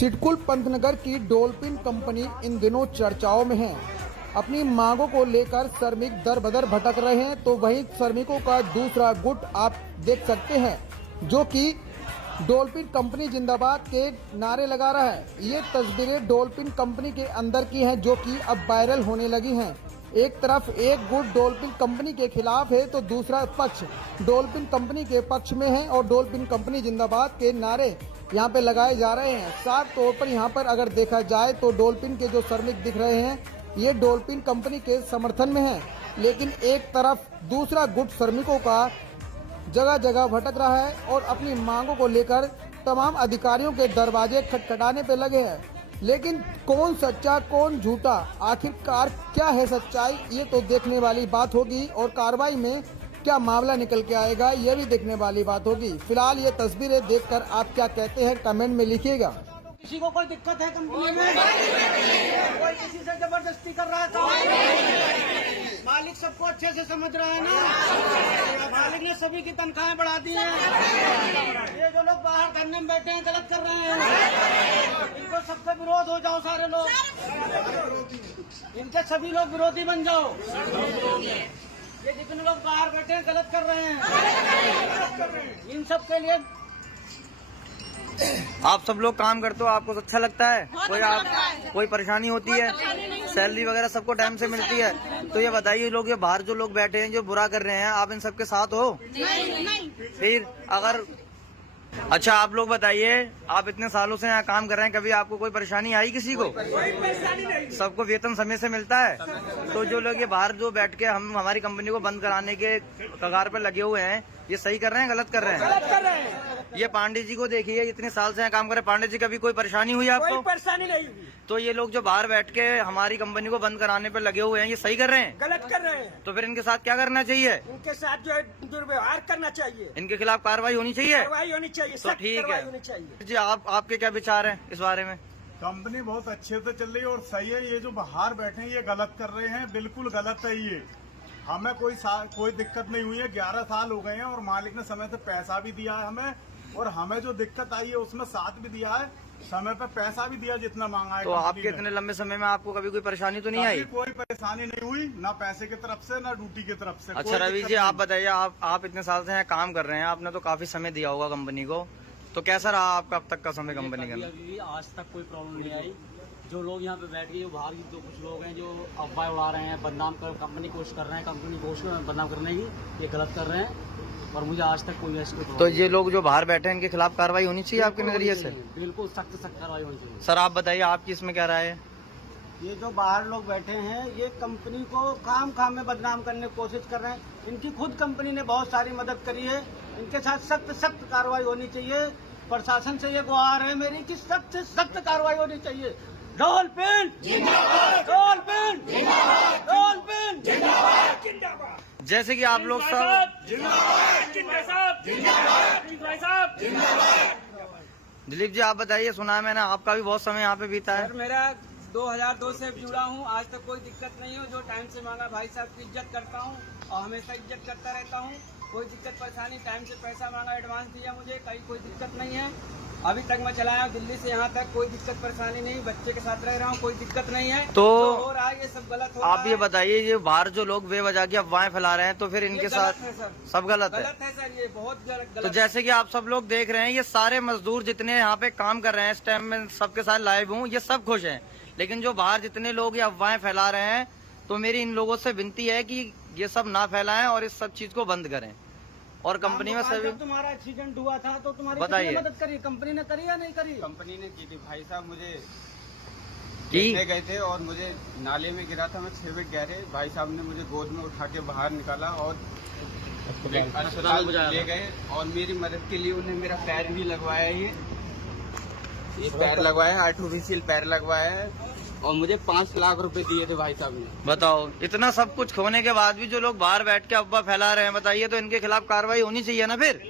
सिडकुल पंतनगर की dolphin company इन दिनों चर्चाओं में है। अपनी मांगों को लेकर श्रमिक दर बदर भटक रहे हैं, तो वहीं श्रमिकों का दूसरा गुट आप देख सकते हैं, जो कि डॉल्फिन कंपनी जिंदाबाद के नारे लगा रहा है। ये तस्वीरें डॉल्फिन कंपनी के अंदर की हैं, जो कि अब वायरल होने लगी हैं। एक तरफ एक गुट डॉल्फिन कंपनी के खिलाफ है, तो दूसरा पक्ष डॉल्फिन कंपनी के पक्ष में है और डॉल्फिन कंपनी जिंदाबाद के नारे यहाँ पे लगाए जा रहे हैं। साफ तौर पर यहाँ पर अगर देखा जाए तो डॉल्फिन के जो श्रमिक दिख रहे हैं, ये डॉल्फिन कंपनी के समर्थन में हैं, लेकिन एक तरफ दूसरा गुट श्रमिकों का जगह जगह भटक रहा है और अपनी मांगों को लेकर तमाम अधिकारियों के दरवाजे खटखटाने पे लगे हैं। लेकिन कौन सच्चा कौन झूठा, आखिरकार क्या है सच्चाई, ये तो देखने वाली बात होगी और कार्रवाई में क्या मामला निकल के आएगा, ये भी देखने वाली बात होगी। फिलहाल ये तस्वीरें देखकर आप क्या कहते हैं, कमेंट में लिखिएगा। किसी को कोई दिक्कत है कंपनी में? कोई किसी से जबरदस्ती कर रहा था? मालिक सबको अच्छे से समझ रहा है ना। मालिक ने सभी की तनख्वाहें बढ़ा दी हैं। ये जो लोग बाहर धरने में बैठे हैं गलत कर रहे हैं। इनको सबका विरोध हो जाओ, सारे लोग इनके सभी लोग विरोधी बन जाओ। ये जितने लोग बाहर बैठे हैं गलत कर रहे हैं। इन सब के लिए आप सब लोग काम करते हो, आपको अच्छा लगता है? कोई परेशानी होती है? सैलरी वगैरह सबको टाइम से मिलती है? तो ये बताइए, लोग ये बाहर जो लोग बैठे हैं जो बुरा कर रहे हैं, आप इन सबके साथ हो? नहीं। फिर अगर अच्छा, आप लोग बताइए, आप इतने सालों से यहाँ काम कर रहे हैं, कभी आपको कोई परेशानी आई किसी को? कोई परेशानी नहीं। सबको वेतन समय से मिलता है? तो जो लोग ये बाहर जो बैठ के हमारी कंपनी को बंद कराने के कगार पर लगे हुए हैं, ये सही कर रहे हैं गलत कर रहे हैं? गलत कर रहे हैं। ये पांडे जी को देखिए, इतने साल से यहाँ काम कर रहे हैं। पांडे जी, कभी कोई परेशानी हुई आपको? कोई परेशानी नहीं हुई। तो ये लोग जो बाहर बैठ के हमारी कंपनी को बंद कराने पर लगे हुए हैं, ये सही कर रहे हैं? गलत कर रहे हैं। तो फिर इनके साथ क्या करना चाहिए? इनके साथ जो है दुर्व्यवहार करना चाहिए। इनके खिलाफ कार्रवाई होनी चाहिए? कार्रवाई होनी चाहिए। तो ठीक है होनी चाहिए। जी, आपके क्या विचार हैं इस बारे में? कंपनी बहुत अच्छे से चल रही है और सही है। ये जो बाहर बैठे हैं ये गलत कर रहे हैं, बिल्कुल गलत है ये। हमें कोई दिक्कत नहीं हुई है। 11 साल हो गए हैं और मालिक ने समय से पैसा भी दिया है हमें, और हमें जो दिक्कत आई है उसमें साथ भी दिया है, समय पे पैसा भी दिया जितना मांगा है। तो आपके इतने लंबे समय में आपको कभी कोई परेशानी तो नहीं आई? कोई परेशानी नहीं हुई, ना पैसे की तरफ से ना ड्यूटी की तरफ से। अच्छा रवि जी, आप बताइए, आप इतने साल से यहाँ काम कर रहे हैं, आपने तो काफी समय दिया होगा कंपनी को, तो कैसा रहा आपका अब तक का समय कंपनी का? अभी आज तक कोई प्रॉब्लम नहीं आई। जो लोग यहाँ पे बैठ गए, जो बाहर जो कुछ लोग हैं जो अफवाह उड़ा रहे हैं, बदनाम कर कंपनी कोशिश कर रहे हैं, कंपनी कोशिश बदनाम करने की, ये गलत कर रहे हैं। और मुझे आज तक कोई ऐसी तो ये लोग जो बाहर बैठे हैं, इनके खिलाफ कार्रवाई होनी चाहिए आपके नजरिए से? बिल्कुल सख्त कार्रवाई होनी चाहिए। सर आप बताइए, आपकी इसमें क्या राय है? ये जो बाहर लोग बैठे हैं, ये कंपनी को काम में बदनाम करने की कोशिश कर रहे हैं। इनकी खुद कंपनी ने बहुत सारी मदद करी है। इनके साथ सख्त कार्रवाई होनी चाहिए। प्रशासन से ये गुहार है मेरी कि सख्त से सख्त कार्रवाई होनी चाहिए। डॉल्फिन जिंदाबाद, डॉल्फिन जिंदाबाद, डॉल्फिन जिंदाबाद, जिंदाबाद। जैसे कि आप लोग सब दिलीप जी, आप बताइए, सुना है मैंने आपका भी बहुत समय यहाँ पे बीता है? सर मेरा 2002 से जुड़ा हूँ, आज तक कोई दिक्कत नहीं हो। जो टाइम से मांगा भाई साहब की इज्जत करता हूँ और हमेशा इज्जत करता रहता हूँ। कोई दिक्कत परेशानी, टाइम से पैसा मांगा, एडवांस दिया मुझे, कहीं कोई दिक्कत नहीं है। अभी तक मैं चलाया हूँ दिल्ली से यहाँ तक, कोई दिक्कत परेशानी नहीं। बच्चे के साथ रह रहा हूँ, कोई दिक्कत नहीं है। तो हो रहा है ये सब गलत हो रहा है। आप ये बताइए, ये बाहर जो लोग बेवजह की अफवाहें फैला रहे हैं, तो फिर इनके साथ सब गलत है? गलत है सर, ये बहुत गलत। तो जैसे कि आप सब लोग देख रहे हैं, ये सारे मजदूर जितने यहाँ पे काम कर रहे हैं, इस टाइम में सबके साथ लाइव हूँ, ये सब खुश हैं। लेकिन जो बाहर जितने लोग ये अफवाहें फैला रहे हैं, तो मेरी इन लोगों से विनती है कि ये सब ना फैलाएं और इस सब चीज को बंद करें। और कंपनी में सभी, तुम्हारा एक्सीडेंट हुआ था तो तुम्हारी बताइए, मदद करी कंपनी ने, करी या नहीं करी? कंपनी ने की थी भाई साहब। मुझे की देखने गए थे और मुझे नाले में गिरा था, मैं 6 फीट गहरे। भाई साहब ने मुझे गोद में उठा के बाहर निकाला और अस्पताल ले गए। और मेरी मदद के लिए उन्हें मेरा पैर भी लगवाया, ये पैर लगवाया, आर्टिफिशियल पैर लगवाया है। और मुझे 5 लाख रुपए दिए थे भाई साहब ने। बताओ, इतना सब कुछ होने के बाद भी जो लोग बाहर बैठ के अफवाह फैला रहे हैं, बताइए, तो इनके खिलाफ कार्रवाई होनी चाहिए ना फिर?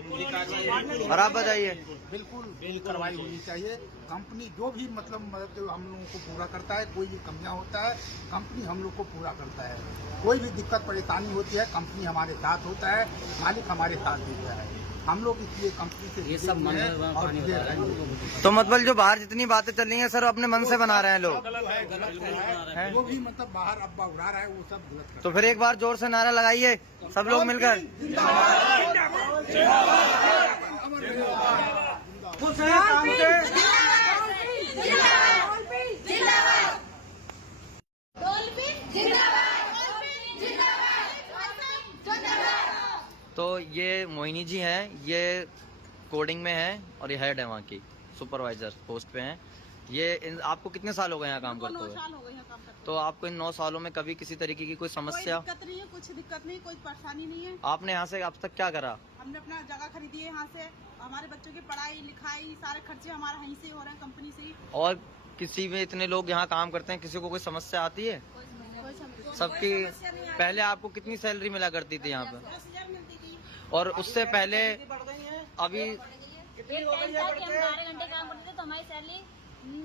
और आप बताइए। बिल्कुल कार्रवाई होनी चाहिए। कंपनी जो भी मतलब मदद हम लोगों को पूरा करता है, कोई भी कमियां होता है, कंपनी हम लोग को पूरा करता है। कोई भी दिक्कत परेशानी होती है, कंपनी हमारे साथ होता है, मालिक हमारे साथ देता है। हम लोग इसलिए कंपनी से ये सब मन में और पानी बता रहा है। तो मतलब जो बाहर जितनी बातें चल रही हैं सर अपने मन से बना रहे हैं लोग, वो भी मतलब बाहर अब्बा उड़ा रहा है, वो सब गलत कर तो फिर एक बार जोर से नारा लगाइए सब लोग मिलकर। खुश हैं काम से। तो ये मोहिनी जी हैं, ये कोडिंग में हैं और ये हेड है वहाँ की, सुपरवाइजर पोस्ट पे हैं। ये आपको कितने साल हो गए यहाँ काम करते हुए? 9 साल हो गए हैं काम करते तो आपको इन 9 सालों में कभी किसी तरीके की कोई समस्या? कोई दिक्कत नहीं है, कुछ दिक्कत नहीं, कोई परेशानी नहीं है। आपने यहाँ से अब तक क्या करा? हमने अपना जगह खरीदी है यहाँ से, हमारे बच्चों की पढ़ाई लिखाई सारे खर्चे हमारे यहीं से हो रहे हैं, कंपनी से ही। और किसी में इतने लोग यहाँ काम करते हैं, किसी को कोई समस्या आती है? सबकी पहले आपको कितनी सैलरी मिला करती थी यहाँ पे? 10,000 मिलती थी। और उससे पहले अभी 12 घंटे काम करते थे तो हमारी सैलरी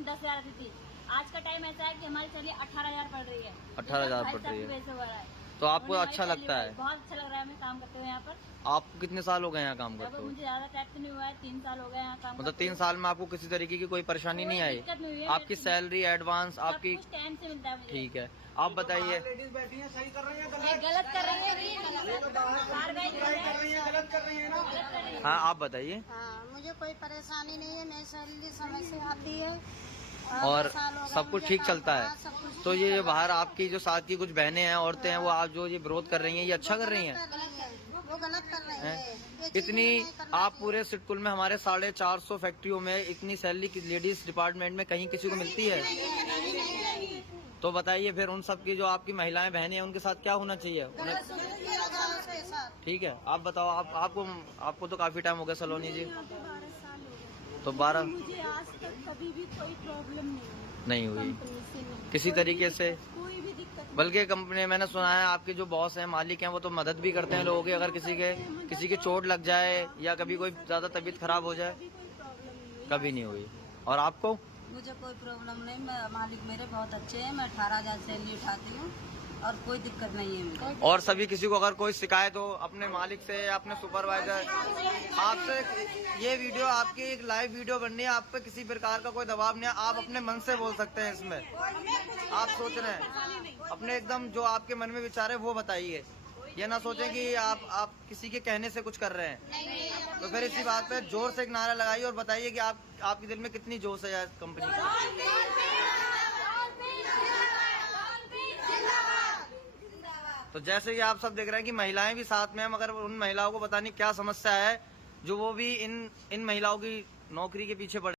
10,000 आती थी। आज का टाइम ऐसा है कि हमारी सैलरी 18,000 पड़ रही है। 18,000 पड़ रही है। पैसे हो रहा है तो आपको अच्छा लगता है? बहुत अच्छा लग रहा है हमें काम करते हुए यहाँ पर। आपको कितने साल हो गए यहाँ काम करते हुए? मुझे ज्यादा टाइम तो नहीं हुआ है, 3 साल हो गए यहाँ काम मतलब 3 साल में आपको किसी तरीके की कोई परेशानी नहीं आई? दिक्कत नहीं हुई है। आपकी सैलरी एडवांस आपकी टाइम से मिलता है मुझे। ठीक है, आप बताइए। लेडीज बैठी हैं, सही कर रही हैं, ये गलत कर रही है, गलत कर रही है ना। हाँ आप बताइए। हाँ, मुझे कोई परेशानी नहीं है, मेरी सैलरी समय से आती है और साल हो गए सब कुछ मुझे ठीक काम चलता करा, है? सब कुछ तो ये बाहर आपकी जो साथ की कुछ बहनें हैं, औरतें हैं, वो आप जो ये विरोध कर रही हैं, ये अच्छा कर रही हैं? वो गलत कर रही है। हैं? ये चीज़ इतनी नहीं करना आप पूरे सिडकुल में हमारे 450 फैक्ट्रियों में इतनी सैलरी की लेडीज डिपार्टमेंट में कहीं किसी को मिलती है? तो बताइए फिर उन सब की जो आपकी महिलाएं बहनें हैं उनके साथ क्या होना चाहिए? चाहिए। सुधर के रखा उसके साथ। ठीक है, आप बताओ। आपको तो काफी टाइम हो गया सलोनी जी। 12 साल हो गए। तो 12 मुझे आज तक कभी भी कोई प्रॉब्लम नहीं हुई कंपनी से नहीं। किसी तरीके से? कोई भी दिक्कत बल्कि कंपनी, मैंने सुना है आपके जो बॉस हैं, मालिक हैं, वो तो मदद भी करते हैं लोगों की, अगर किसी की चोट लग जाए या कभी कोई ज्यादा तबीयत खराब हो जाए। कोई प्रॉब्लम नहीं है। कभी नहीं हुई। और आपको? मुझे कोई प्रॉब्लम नहीं, मालिक मेरे बहुत अच्छे हैं, मैं 18,000 सैलरी उठाती हूँ और कोई दिक्कत नहीं है मुझे। और सभी किसी को अगर कोई शिकायत हो अपने मालिक से या अपने सुपरवाइजर आपसे, ये वीडियो आपकी एक लाइव वीडियो बननी है, आप पे किसी प्रकार का कोई दबाव नहीं है, आप अपने मन से बोल सकते हैं इसमें। आप सोच रहे हैं अपने एकदम जो आपके मन में विचार है वो बताइए, ये ना सोचें कि आप किसी के कहने से कुछ कर रहे हैं। तो फिर इसी बात पे जोर से एक नारा लगाइए और बताइए कि आपके दिल में कितनी जोश है कंपनी की। तो जैसे कि आप सब देख रहे हैं कि महिलाएं भी साथ में हैं, मगर उन महिलाओं को पता नहीं क्या समस्या है जो वो भी इन महिलाओं की नौकरी के पीछे पड़े।